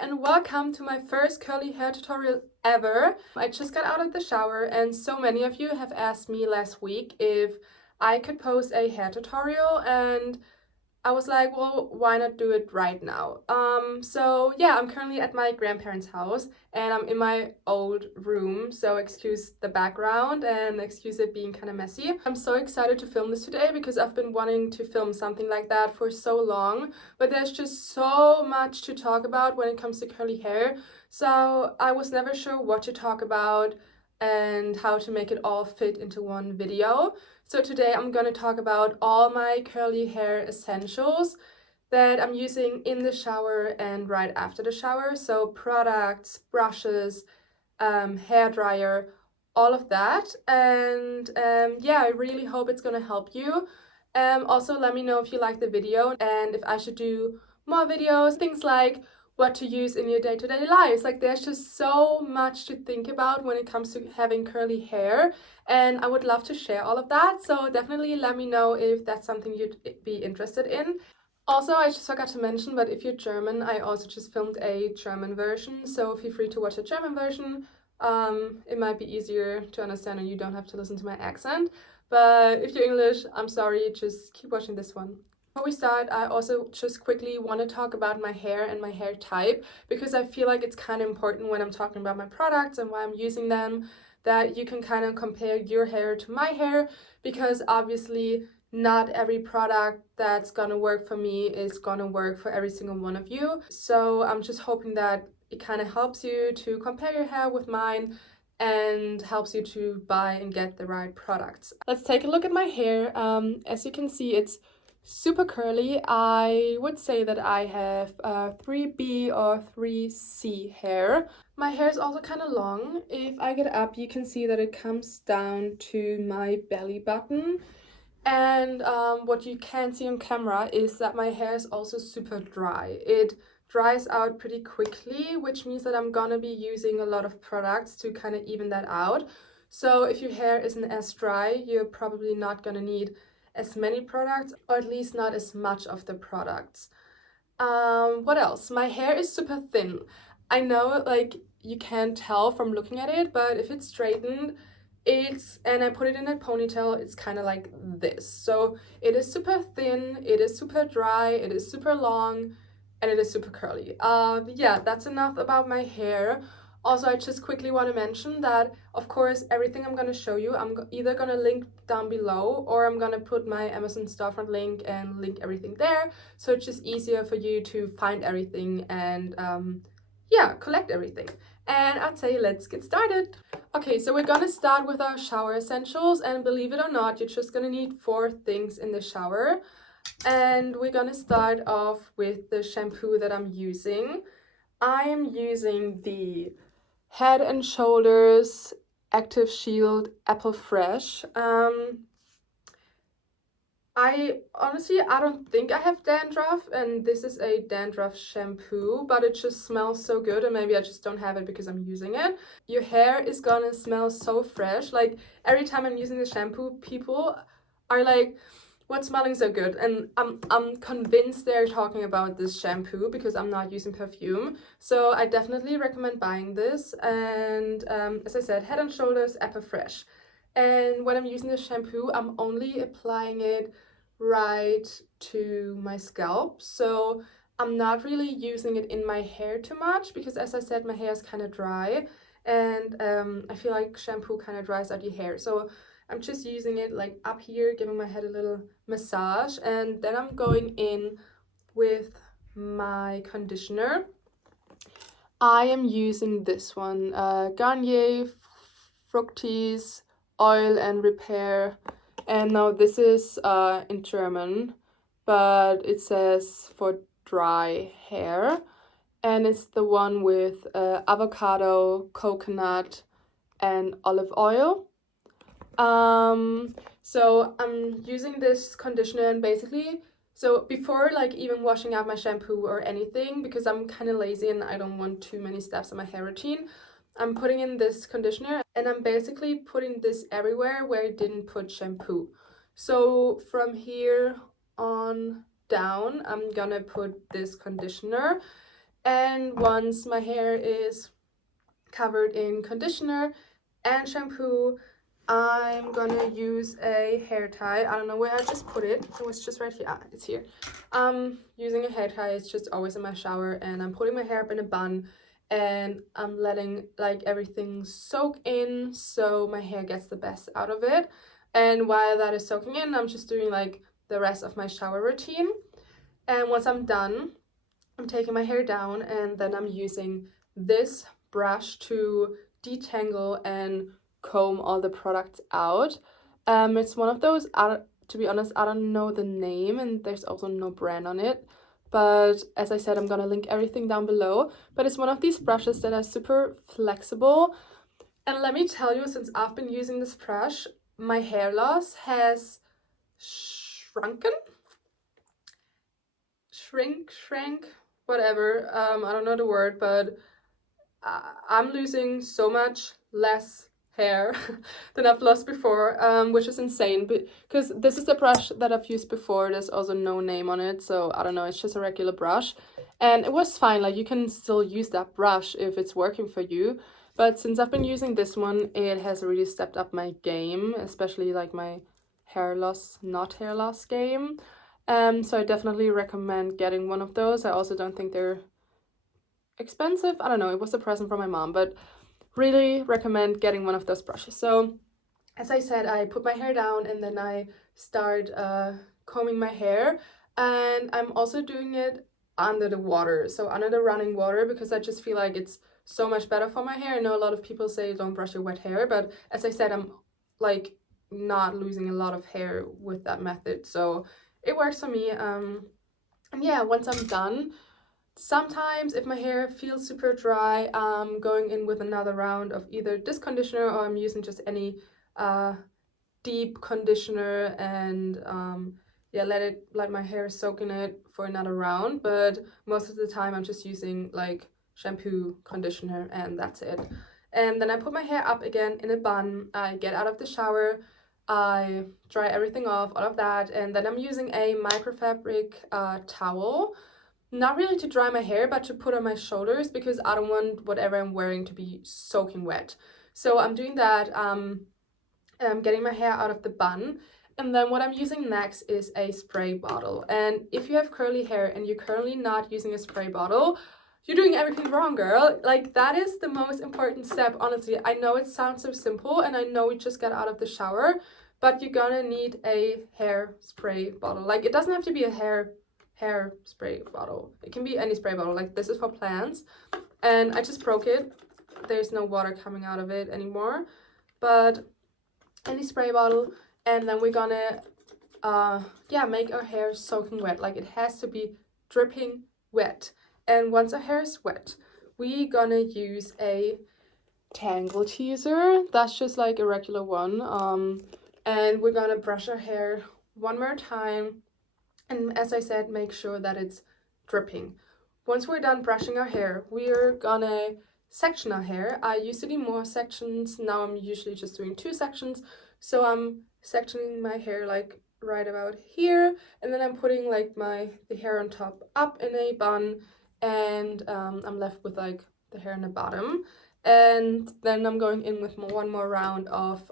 and welcome to my first curly hair tutorial ever. I just got out of the shower and so many of you have asked me last week if I could post a hair tutorial, and I was like, well, why not do it right now? So yeah, I'm currently at my grandparents' house and I'm in my old room, so excuse the background and excuse it being kind of messy. I'm so excited to film this today because I've been wanting to film something like that for so long, but there's just so much to talk about when it comes to curly hair, so I was never sure what to talk about and how to make it all fit into one video. So today I'm going to talk about all my curly hair essentials that I'm using in the shower and right after the shower. So products, brushes, hair dryer, all of that. And yeah, I really hope it's going to help you. Also, let me know if you like the video and if I should do more videos, things like what to use in your day-to-day lives. Like, there's just so much to think about when it comes to having curly hair, and I would love to share all of that, so definitely let me know if that's something you'd be interested in. Also, I just forgot to mention, but if you're German, I also just filmed a German version, so feel free to watch a German version. It might be easier to understand and you don't have to listen to my accent, but if you're English, I'm sorry, just keep watching this one. Before we start, I also just quickly want to talk about my hair and my hair type, because I feel like it's kind of important when I'm talking about my products and why I'm using them, that you can kind of compare your hair to my hair, because obviously not every product that's gonna work for me is gonna work for every single one of you. So I'm just hoping that it kind of helps you to compare your hair with mine and helps you to buy and get the right products. Let's take a look at my hair. As you can see, it's super curly. I would say that I have 3B or 3C hair. My hair is also kind of long. If I get up, you can see that it comes down to my belly button. And what you can't see on camera is that my hair is also super dry. It dries out pretty quickly, which means that I'm gonna be using a lot of products to kind of even that out. So if your hair isn't as dry, you're probably not gonna need as many products, or at least not as much of the products. What else? My hair is super thin. I know, like, you can't tell from looking at it, but if it's straightened, and I put it in a ponytail, it's kind of like this. So it is super thin, it is super dry, it is super long, and it is super curly. Yeah, that's enough about my hair. Also, I just quickly want to mention that, of course, everything I'm going to show you, I'm either going to link down below, or I'm going to put my Amazon storefront link and link everything there. So it's just easier for you to find everything and, yeah, collect everything. And I'd say let's get started. Okay, so we're gonna start with our shower essentials, and believe it or not, you're just gonna need 4 things in the shower. And we're gonna start off with the shampoo that I'm using. I am using the Head and Shoulders Active Shield Apple Fresh. I don't think I have dandruff, and this is a dandruff shampoo, but it just smells so good, and maybe I just don't have it because I'm using it. Your hair is gonna smell so fresh. Like, every time I'm using the shampoo, people are like, what's smelling so good? And I'm convinced they're talking about this shampoo because I'm not using perfume. So I definitely recommend buying this. And as I said, Head and Shoulders Apple Fresh. And when I'm using this shampoo, I'm only applying it right to my scalp. So I'm not really using it in my hair too much because, as I said, my hair is kind of dry, and I feel like shampoo kind of dries out your hair. So I'm just using it like up here, giving my head a little massage, and then I'm going in with my conditioner. I am using this one, Garnier Fructis Oil and Repair. And now this is in German, but it says for dry hair. And it's the one with avocado, coconut, and olive oil. So I'm using this conditioner, and basically, so before like even washing out my shampoo or anything, because I'm kind of lazy and I don't want too many steps in my hair routine, I'm putting in this conditioner, and I'm basically putting this everywhere where I didn't put shampoo. So from here on down, I'm gonna put this conditioner. And once my hair is covered in conditioner and shampoo, I'm gonna use a hair tie. I don't know where I just put it. It was just right here. Ah, it's here. Using a hair tie. It's just always in my shower, and I'm putting my hair up in a bun, and I'm letting like everything soak in so my hair gets the best out of it. And while that is soaking in, I'm just doing like the rest of my shower routine. And once I'm done, I'm taking my hair down, and then I'm using this brush to detangle and comb all the products out. It's one of those, to be honest, I don't know the name, and there's also no brand on it. But as I said, I'm gonna link everything down below. But it's one of these brushes that are super flexible. And let me tell you, since I've been using this brush, my hair loss has shrunken? Shrank, whatever. I don't know the word, but I'm losing so much less hair than I've lost before, which is insane, because this is the brush that I've used before. There's also no name on it, so I don't know, it's just a regular brush, and it was fine. Like, you can still use that brush if it's working for you, but since I've been using this one, it has really stepped up my game, especially like my not hair loss game. So I definitely recommend getting one of those. I also don't think they're expensive. I don't know, it was a present from my mom, but really recommend getting one of those brushes. So as I said, I put my hair down and then I start combing my hair, and I'm also doing it under the water, so under the running water, because I just feel like it's so much better for my hair. I know a lot of people say don't brush your wet hair, but as I said, I'm like not losing a lot of hair with that method, so it works for me. And yeah, once I'm done, sometimes if my hair feels super dry, I'm going in with another round of either this conditioner, or I'm using just any deep conditioner, and yeah, let my hair soak in it for another round. But most of the time I'm just using like shampoo, conditioner, and that's it. And then I put my hair up again in a bun. I get out of the shower, I dry everything off, all of that, and then I'm using a microfabric towel, not really to dry my hair, but to put on my shoulders, because I don't want whatever I'm wearing to be soaking wet. So I'm doing that. I'm getting my hair out of the bun, and then what I'm using next is a spray bottle. And if you have curly hair and you're currently not using a spray bottle, you're doing everything wrong, girl. Like, that is the most important step, honestly. I know it sounds so simple, and I know we just got out of the shower, but you're gonna need a hair spray bottle. Like, it doesn't have to be a hair spray bottle. It can be any spray bottle. Like, this is for plants, and I just broke it. There's no water coming out of it anymore, but any spray bottle. And then we're gonna yeah, make our hair soaking wet. Like, it has to be dripping wet. And once our hair is wet, we're gonna use a tangle teaser. That's just like a regular one. And we're gonna brush our hair one more time, and as I said, make sure that it's dripping. Once we're done brushing our hair, we're gonna section our hair. I used to do more sections, now I'm usually just doing 2 sections. So I'm sectioning my hair like right about here, and then I'm putting like the hair on top up in a bun, and I'm left with like the hair on the bottom. And then I'm going in with one more round of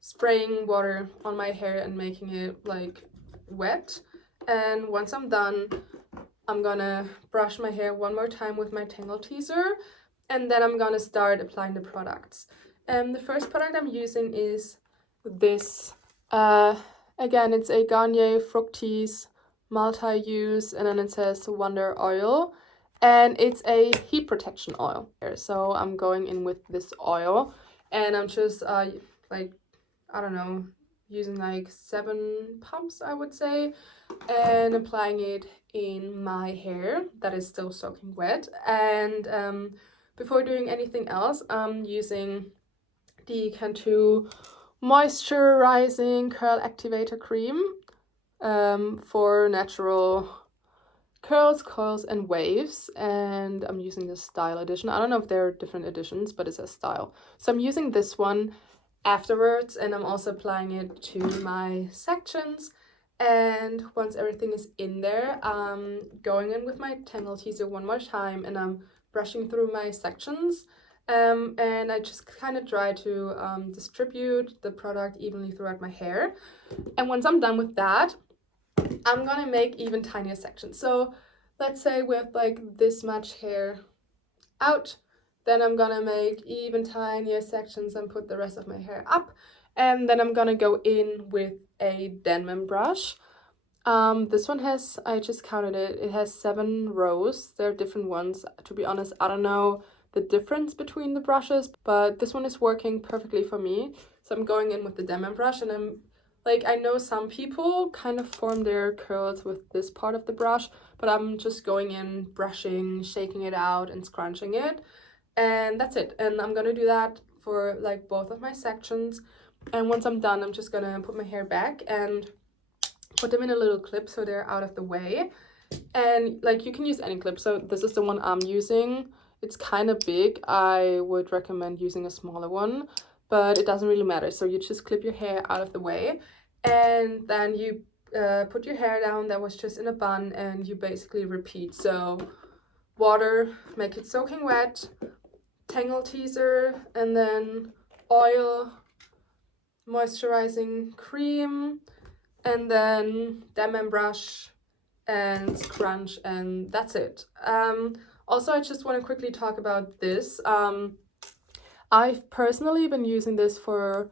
spraying water on my hair and making it like wet. And once I'm done, I'm gonna brush my hair one more time with my tangle teaser, and then I'm gonna start applying the products. And the first product I'm using is this. Again, it's a Garnier Fructis multi-use, and then it says Wonder Oil, and it's a heat protection oil. So I'm going in with this oil, and I'm just like, I don't know, using like 7 pumps, I would say, and applying it in my hair that is still soaking wet. And before doing anything else, I'm using the Cantu Moisturizing Curl Activator Cream for natural curls, coils, and waves, and I'm using the Style edition. I don't know if there are different editions, but it says Style. So I'm using this one afterwards, and I'm also applying it to my sections. And once everything is in there, I'm going in with my Tangle Teezer one more time, and I'm brushing through my sections. And I just kind of try to distribute the product evenly throughout my hair. And once I'm done with that, I'm gonna make even tinier sections. So let's say with like this much hair out, then I'm gonna make even tinier sections and put the rest of my hair up. And then I'm gonna go in with a Denman brush. This one has, I just counted it, it has 7 rows. There are different ones. To be honest, I don't know the difference between the brushes, but this one is working perfectly for me. So I'm going in with the Denman brush, and I'm like, I know some people kind of form their curls with this part of the brush, but I'm just going in, brushing, shaking it out, and scrunching it. And that's it. And I'm gonna do that for like both of my sections. And once I'm done, I'm just gonna put my hair back and put them in a little clip so they're out of the way. And like, you can use any clip. So this is the one I'm using. It's kind of big. I would recommend using a smaller one, but it doesn't really matter. So you just clip your hair out of the way, and then you put your hair down that was just in a bun, and you basically repeat. So water, make it soaking wet, Tangle Teezer, and then oil, moisturizing cream, and then Denman brush and scrunch, and that's it. Also, I just want to quickly talk about this. I've personally been using this for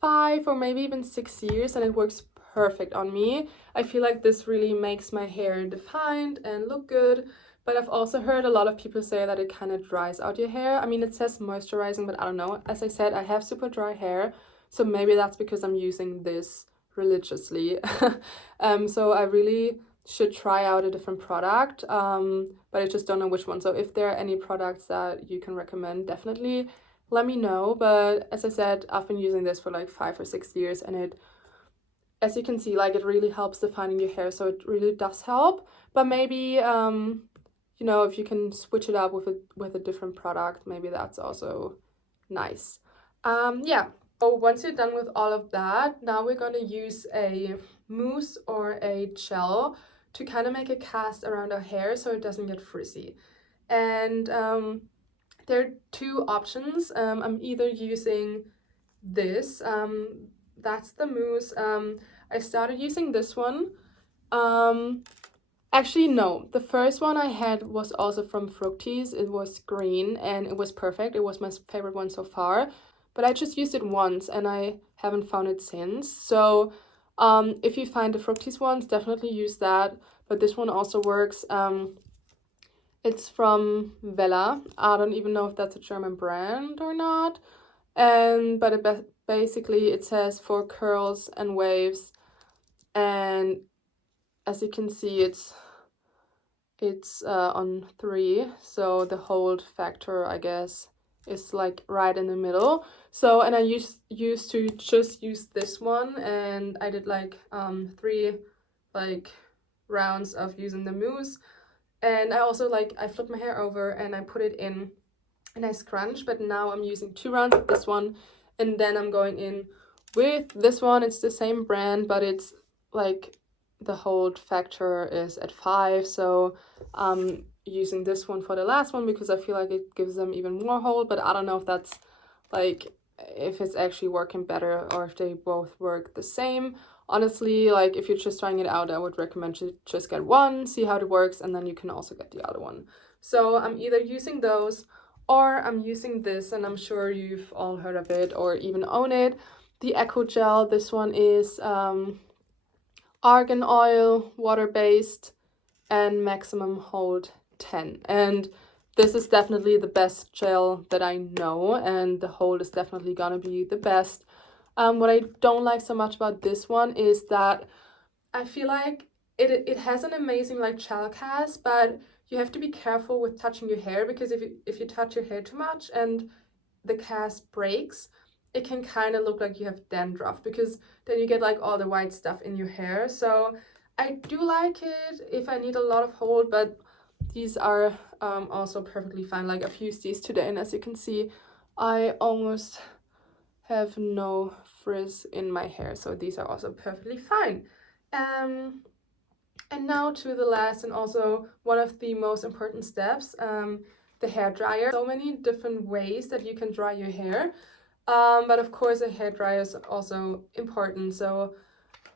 5 or maybe even 6 years, and it works perfect on me. I feel like this really makes my hair defined and look good, but I've also heard a lot of people say that it kind of dries out your hair. I mean, it says moisturizing, but I don't know. As I said, I have super dry hair, so maybe that's because I'm using this religiously. So I really should try out a different product, but I just don't know which one. So if there are any products that you can recommend, definitely let me know. But as I said, I've been using this for like 5 or 6 years, and it, as you can see, like, it really helps defining your hair, so it really does help. But maybe you know, if you can switch it up with a different product, maybe that's also nice. Yeah. So once you're done with all of that, now we're gonna use a mousse or a gel to kind of make a cast around our hair so it doesn't get frizzy. And there are 2 options. I'm either using this, that's the mousse. I started using this one. Actually, no, the first one I had was also from Fructis. It was green and it was perfect. It was my favorite one so far, but I just used it once and I haven't found it since. So if you find the Fructis ones, definitely use that. But this one also works. It's from Vella. I don't even know if that's a German brand or not. But basically it says for curls and waves, and as you can see, it's on 3, so the hold factor, I guess, is like right in the middle. So, and I used to just use this one, and I did like 3 like rounds of using the mousse. And I also, like, I flip my hair over and I put it in and I scrunch, but now I'm using 2 rounds of this one, and then I'm going in with this one. It's the same brand, but it's like the hold factor is at 5, so I'm using this one for the last one because I feel like it gives them even more hold. But I don't know if that's like, if it's actually working better or if they both work the same. Honestly, like, if you're just trying it out, I would recommend you just get one, see how it works, and then you can also get the other one. So I'm either using those or I'm using this, and I'm sure you've all heard of it or even own it, the Eco Gel. This one is argan oil, water-based, and maximum hold 10. And this is definitely the best gel that I know, and the hold is definitely gonna be the best. What I don't like so much about this one is that I feel like it has an amazing like gel cast, but you have to be careful with touching your hair, because if you touch your hair too much and the cast breaks, it can kind of look like you have dandruff, because then you get like all the white stuff in your hair. So I do like it if I need a lot of hold, but these are also perfectly fine. Like, I've used these today, and as you can see, I almost have no frizz in my hair, so these are also perfectly fine. And now to the last and also one of the most important steps, the hair dryer. So many different ways that you can dry your hair, but of course a hair dryer is also important. So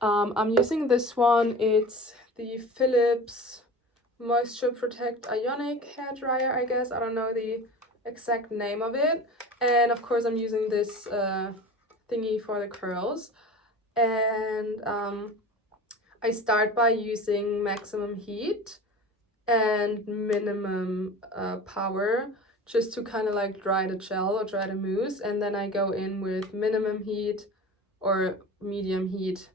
I'm using this one. It's the Philips Moisture Protect Ionic hair dryer, I guess. I don't know the exact name of it. And of course I'm using this thingy for the curls. And I start by using maximum heat and minimum power, just to kind of like dry the gel or dry the mousse. And then I go in with minimum heat or medium heat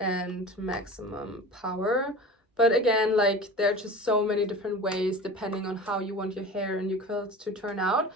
and maximum power. But again, like there are just so many different ways depending on how you want your hair and your curls to turn out.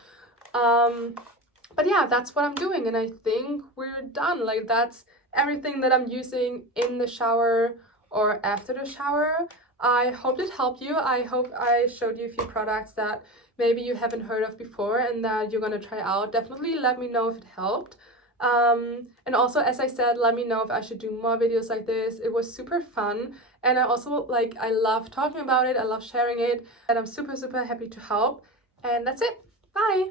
But yeah, that's what I'm doing, and I think we're done. Like that's everything that I'm using in the shower or after the shower. I hope it helped you. I hope I showed you a few products that maybe you haven't heard of before and that you're gonna try out. Definitely let me know if it helped. And also, as I said, let me know if I should do more videos like this. It was super fun, and I also I love talking about it. I love sharing it, and I'm super happy to help. And that's it. Bye.